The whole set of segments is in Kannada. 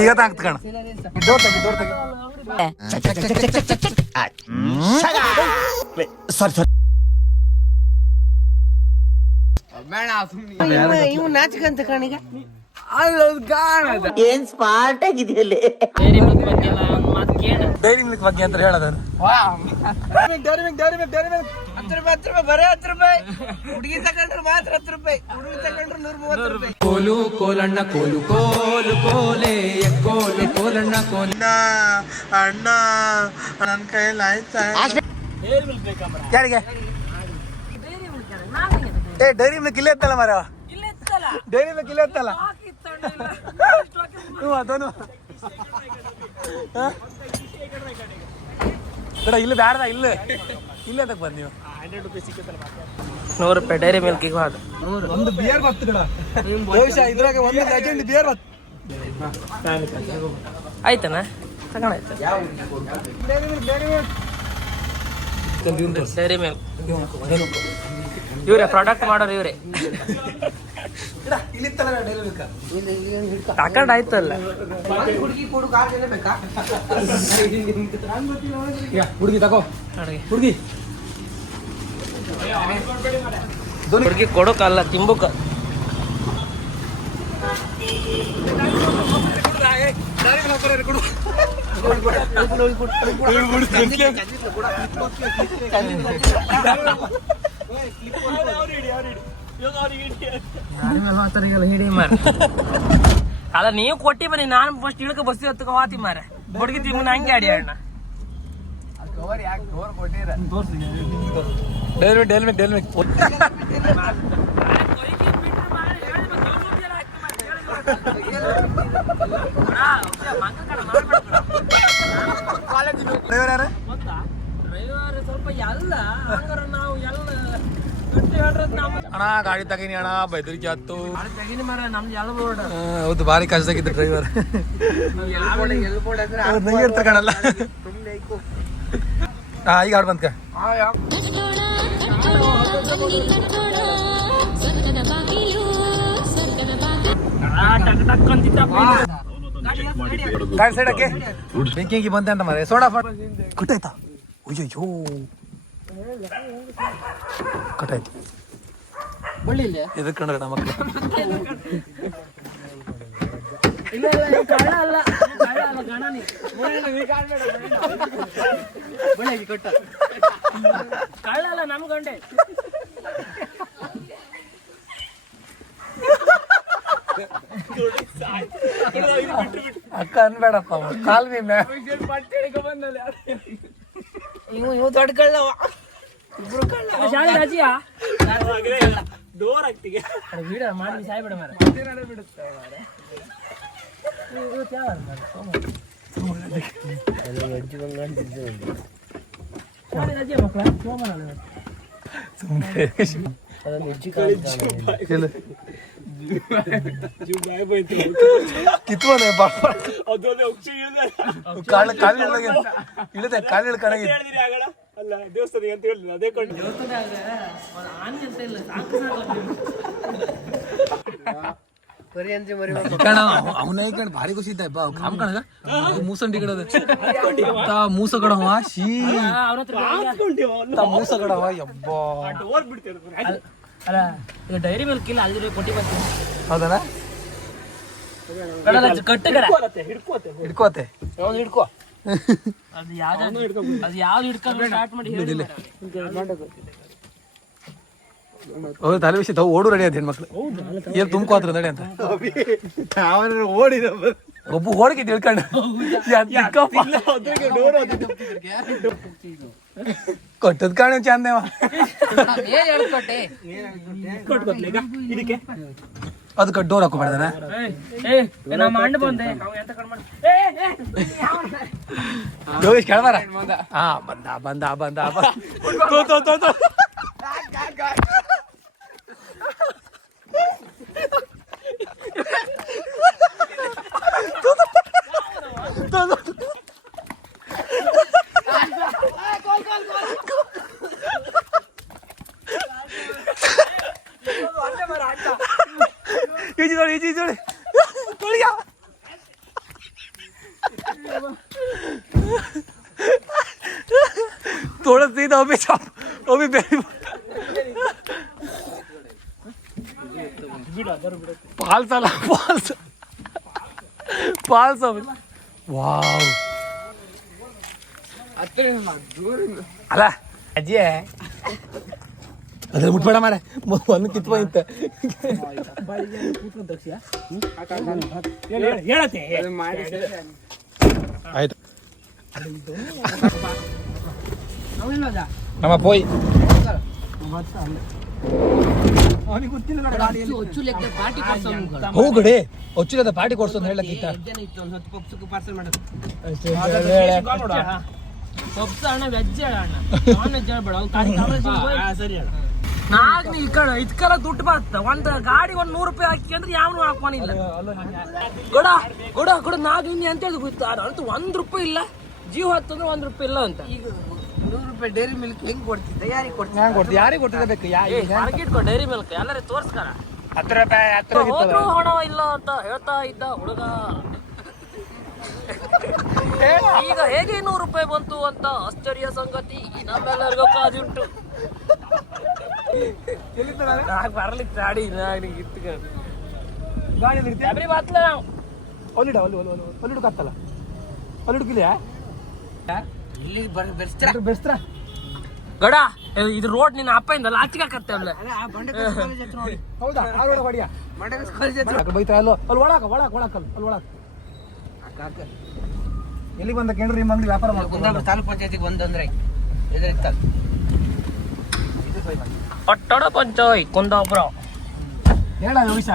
ಈಗ ತಾಗ್ತ ಕಣ ಇವ್ ನಾಚಿಕಂತ ಕಣಿಗ ಏನ್ ಸ್ಮಾರ್ಟ್ ಆಗಿದೆಯಲ್ಲೇ. ಡೈರಿ ಮಿಲ್ಕ್ ಬಗ್ಗೆ ಅಂತ ಹೇಳೋದು. ಬರೀ 10 ರೂಪಾಯಿ ಹುಡುಗಿ ತಗೊಂಡ್ರೆ ಮಾತ್ರ 10 ರೂಪಾಯಿ, ಹುಡುಗಿ ತಗೊಂಡ್ರೆ 130 ರೂಪಾಯಿ. ಕೋಲು ಕೋಲಣ್ಣ ಕೋಲು ಕೋಲು ಕೋಲೆ ಕೋಲು ಕೋಲಣ್ಣ ಕೋಲ ಅಣ್ಣ ನನ್ನ ಕೈಯಲ್ಲಿ ಆಯ್ತಾ? ಯಾರಿಗೆ ಡೈರಿ ಮಿಲ್ಕ್ ಇಲ್ಲೇ ಇತ್ತಲ್ಲ ಮರ, ಡೈರಿ ಮಿಲ್ಕ್ ಇಲ್ಲೇ ಇತ್ತಲ್ಲ ಅದನು ಇಲ್ಲಿ ಬ್ಯಾಡ್ದ ಇಲ್ಲೇ ತಗ ಬಂದ್ ನೀವು. 100 ರೂಪಾಯಿ ಡೈರಿ ಮಿಲ್ಕಿಗೆ ಹೋದ. ಒಂದು ಬಿಯರ್ ಬತ್ತು ಕಡ ಇದ್ರಾಗ ಒಂದು ಲೆಜೆಂಡ್ ಬಿಯರ್ ಬತ್ತು. ಆಯ್ತಣ್ಣ ತಗೊಂಡಾಯ್ತು ಡೈರಿ ಮಿಲ್ಕ್. ಇವ್ರೆ ಪ್ರಾಡಕ್ಟ್ ಮಾಡೋರು ಇವ್ರೆ. ತಕೊಂಡ್ ಆಯ್ತಲ್ಲ ಹುಡುಗಿ ತಗೋ ಹುಡುಗಿ ಹುಡುಗಿ ಕೊಡೋಕಲ್ಲ ತಿಂಬುಕ. ಅಲ್ಲ ನೀವು ಕೊಟ್ಟಿ ಬನ್ನಿ, ನಾನು ಫಸ್ಟ್ ಇಳಕ ಬಸ್ ಹೊತ್ತಕ ಹೋತಿ ಮಾರ ಹುಡುಗಿ ತಿಮ್ಮನ ಹಂಗೆ ಆಡಿ ಅಣ್ಣ. ಸ್ವಲ್ಪ ಎಲ್ಲ ನಾವು ಎಲ್ಲ ಅಣ್ಣ ಗಾಡಿ ತಗೀನಿ ಅಣ್ಣ ಬೈದ್ರಿಕೆ ಆಯ್ತು. ಹೌದು ಭಾರಿ ಕಷ್ಟದಾಗಿದ್ದ ಡ್ರೈವರ್ ಕಣಲ್ಲ. ಈಗ ಆಡ್ ಬಂದ್ಕ ಗಾಡಿ ಸೈಡಕ್ಕೆ ಬೆಂಕಿ ಬಂತೆ ಅಂತ ಮರ ಸೋಡಾ ಕಟ್ಟಾಯ್ತಾ? ಅಯ್ಯೋ ಕಟ್ಟಾಯ್ತು. ಎದಕ್ ಕಂಡ ಮಕ್ಕಳು ಕಳ್ಳಲ್ಲ ನಮ್ಗೊಂಡೆ. ಅಕ್ಕ ಅನ್ಬೇಡಪ್ಪ ಕಾಲ್ ಮೀ ಇವು ದೊಡ್ಡ ಕಳ್ಳವ, ಇಬ್ರು ಕಳ್ಳ. ಡೋರ್ ಆಗ್ತಿಗೆ ಬಿಡ ಮಾಡಿ ಸಾಯ್ಬಿಡ ಮಾರ. ಕಿತ್ವನೆ ಇಳಿದೆ ಕಾಲಿಳ ಕಣಗಿ ಅಲ್ಲ ದೇವಸ್ಥಾನಿಗೆ ಅಂತ ಹೇಳಿದ್ರು ಅದೇ ಕೊಂಡು ಅವನ ಕಣ ಭಾರಿ ಖುಷಿ ಇದ್ದ ಕಾಮ್ ಕಣಗ ಮೂಸಂಡಿ ಕಡದ ಮೂಸ ಕಡವ ಶೀ ಮೂಸ ಕಡವ ಯಬ್ಬ. ಅಲ್ಲ ಈಗ ಡೈರಿ ಮಿಲ್ಕ್ ಇಲ್ಲ ಅಲ್ಲಿ ಕೊಟ್ಟಿ ಬರ್ತೀನಿ. ಹೌದಲ್ಲ ಕಟ್ಟು ಕಡ ಹಿಡ್ಕೋತೆ ಹಿಡ್ಕೋ. ಅದು ಯಾವ್ದು ಹಿಡ್ಕೊಂಡು ಸ್ಟಾರ್ಟ್ ಮಾಡಿ ಹೇಳಿಲ್ಲ. ಹೌದು ತಲೆ ವಿಷಯ ಓಡು ರೆಡಿ ಅಂತ ಹೆಣ್ಮಕ್ಳು ಏನ್ ತುಂಬ್ಕೋತ್ರ ನಡಿ ಅಂತ ಓಡಿದ ಒಬ್ಬ ಓಡಕ್ಕೆ ತಿಳ್ಕೊಂಡು ಕೊಟ್ಟದ್ ಕಾಣ ಚಂದೇವ ಅದಕ್ಕೆ ಡೋರ್ ಹಾಕೋಬೇಡ್ದಾನ ಯೋಗೇಶ್ ಕೇಳ್ಬಾರ. ಹಾ ಬಂದ ಬಂದ ಬಂದ ಈಜಿ ನೋಡಿ ತೊಳಿಯ थोड़ा सीधा अभी चाप अभी बेबी पाल सा वाव ಅಲ್ಲ ಅಜ್ಜಿ ಅದ್ರ ಮುಟ್ಬೇಡ ಮಾರೆ ಒಂದು ಕಿತ್ತು ಹೋಯ್ತು ಆಯ್ತು ನಮ್ಮ ಪೋಯ್ ಹೋ ಗಡೆ ಒಚ್ಚುಲದ ಪಾರ್ಟಿ ಕೊಡ್ಸೋ ಅಂತ ಹೇಳಕ್ಕಿತ್ತ ನಾಲ್ಕು ಇದ್ಕಲ್ಲ ದುಡ್ಡು ಬರ್ತದ ಒಂದ್ ಗಾಡಿ ಒಂದ್ 100 ರೂಪಾಯಿ ಹಾಕಿ ಅಂದ್ರೆ ಯಾವನು ಹಾಕೋನಿಲ್ಲ ಗೊಡ ಗೊಡ ಗೊಡ ನಾಲ್ಕು ನಿನ್ನೆ ಅಂತ ಹೇಳಿ ಗೊತ್ತಾರ ಅಂತ 1 ರೂಪಾಯಿ ಇಲ್ಲ ಜೀವ ಹತ್ತಂದ್ರೆ 1 ರೂಪಾಯಿ ಇಲ್ಲ ಅಂತ ಈಗ 100 ರೂಪಾಯಿ ಡೈರಿ ಮಿಲ್ಕ್ ಹೆಂಗ್ ಕೊಡ್ತಿದ್ದೆ ಯಾರಿಗೆ ಕೊಡ್ತಿದ್ದೆ ಯಾರಿಗೆ ಕೊಟ್ಟಿರಬೇಕು ಮಾರ್ಕೆಟ್ ಡೈರಿ ಮಿಲ್ಕ್ ಎಲ್ಲರೂ ತೋರ್ಸ್ಕಾರ 10 ರೂಪಾಯಿ ಹೋದ್ರು ಹಣ ಇಲ್ಲ ಅಂತ ಹೇಳ್ತಾ ಇದ್ದ ಹುಡುಗ ಈಗ ಹೇಗೆ 100 ರೂಪಾಯಿ ಬಂತು ಅಂತ ಆಶ್ಚರ್ಯ ಸಂಗತಿ ನಮ್ಮೆಲ್ಲರಿಗೂ ಕಾದುಂಟು ಬರ್ಲಿಕ್ಕೆ ಗಾಡಿ ಗಾಡಿ ಬಾತ್ಲ ಒಲ್ಲಿಡ ಒಲ್ಲಿಡು ಕತ್ತಲ್ಲ ಒಲ್ಲಿಡುಕಿಲ್ಲ ಬೆಸ್ತ್ರ ಗಡ ಇದು ರೋಡ್ ನಿನ್ನ ಅಪ್ಪ ಇಂದಲ್ಲ ಆಚಿಕಾಕತ್ತೆ ಅವಳೆ ಹೌದಾ ಆ ರೋಡ್ ಹೊಡಿಯ ಬೈತಾ ಅಲ್ಲೋ ಅಲ್ಲಿ ಒಳಕಲ್ ಅಲ್ಲಿ ಒಳಕ ಎಲ್ಲಿ ಬಂದ ಕೇಂದ್ರ ನಿಮ್ಮ ಅಂಗಡಿ ವ್ಯಾಪಾರ ಮಾಡ್ಕೊಂಡು ತಾಲೂಕ್ ಪಂಚಾಯತಿಗೆ ಬಂದಂದ್ರೆ ಎದುರಿತ್ತಲ್ಲ ಪಟ್ಟಣ ಪಂಚಾಯ್ ಕುಂದಾಪುರ ಹೇಳ ಯೋಗಿಸ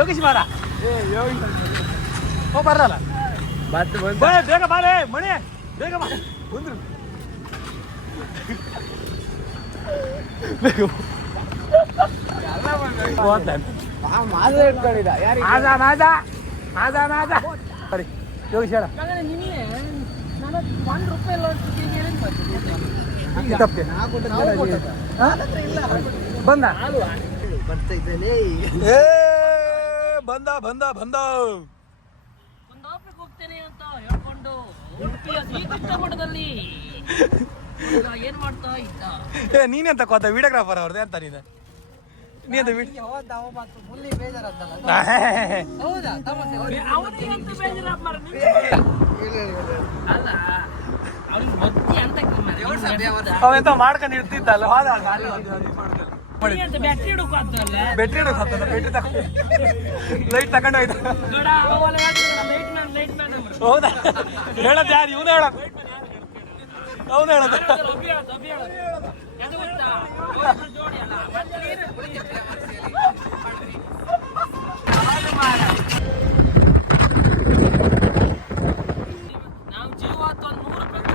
ಯೋಗೀಶ್ ಮಾರ ಓ ಬರಲ್ಲ ಬೇಗ ಬಾರೇ ಮಣಿ ಬೇಗ ಬಾ ಬಂದ್ರು ಸರಿ ಯೋಗೀಶ್ ಹೇಳ ಬಂದ ಬಂದ ಕುಂದಾಪುರಕ್ಕೆ ಹೋಗ್ತೇನೆ ಅಂತ ಹೇಳ್ಕೊಂಡು ಉಡುಪಿಯ ಶ್ರೀಕೃಷ್ಣ ಮಠದಲ್ಲಿ ಏನ್ ಮಾಡ್ತಾ ಇದ್ದ ನೀನೆಂತ ಕೋತ ವಿಡಿಯೋಗ್ರಾಫರ್ ಅವ್ರದ್ದು ಅಂತ ನೀನು ನೀನು ಅವೆಂತ ಮಾಡ್ಕೊಂಡು ಇರ್ತಿದ್ದಲ್ಲ ಬೆಟ್ಟಿ ಲೈಟ್ ತಗೊಂಡು ಹೋಯ್ತು ಹೌದಾ ಹೇಳದ್ ಯಾರು ಇವನು ಹೇಳ ಅವನು ಹೇಳದ ನಾವು ಜೀವ 100 ರೂಪಾಯಿ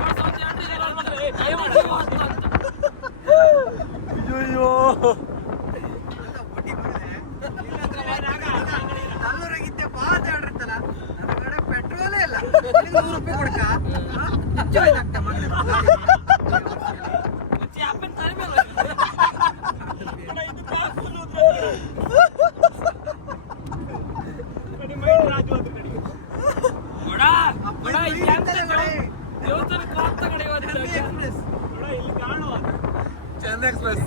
ಅಯ್ಯೋ ಪೆಟ್ರೋಲೇ ಇಲ್ಲ 100 ರೂಪಾಯಿ ಕೊಡ್ಕ ಚೆನ್ನೈ ಎಕ್ಸ್ಪ್ರೆಸ್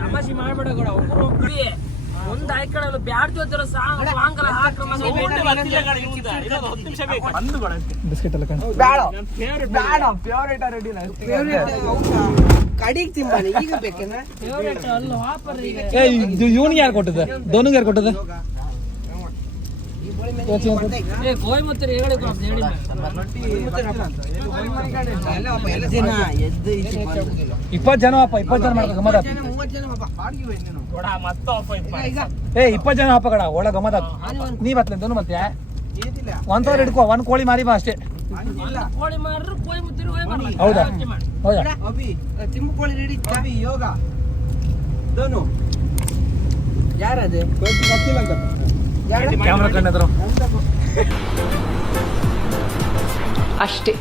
ತಮಾಷೆ ಮಾಡ್ಬೇಡ ಕೂಡ ಒಬ್ಬರು ಒಂದ್ ಆಯ್ಕೊಳ್ಳಲು ಬ್ಯಾಡ್ ಜೊತೆ ಸಾಂಗಲ ಬಿಸ್ಕೆಟ್ ಎಲ್ಲ ಕಡಿಗೆ ತಿಂಬಾನೆ ಈಗ ಬೇಕಂದ್ರೆ ಇವನಿಗೆ ಯಾರು ಕೊಟ್ಟದ ಧೋನಿಗೆ ಯಾರು ಕೊಟ್ಟದ ಕೊಯಮತ್ತೂರು ಹೇಳಿ 20 ಜನ ಅಪ್ಪ 20 ಜನ ಮಾಡ್ಕ ಗಮದ 20 ಜನ ಅಪ್ಪ ಕಡ ಒಳ ಗಮದ ನೀ ಬತ್ಲೆ ಧೋನು ಮತ್ತೆ ಒಂದ್ ಹಿಡ್ಕೋ ಒಂದ್ ಕೋಳಿ ಮಾರಿ ಬಾ ಅಷ್ಟೇ ಕೋಳಿ ಮಾರ್ರು ಕೊಯಮತ್ತೂರು ಹೌದಾ ಹೌದಾ ತಿಂಬು ಕೋಳಿ ರೆಡಿ ಯೋಗ ಧೋನು ಯಾರದು ಕ್ಯಾಮ್ರಾ ಕಂಡಿದ್ರು ಅಷ್ಟೇ.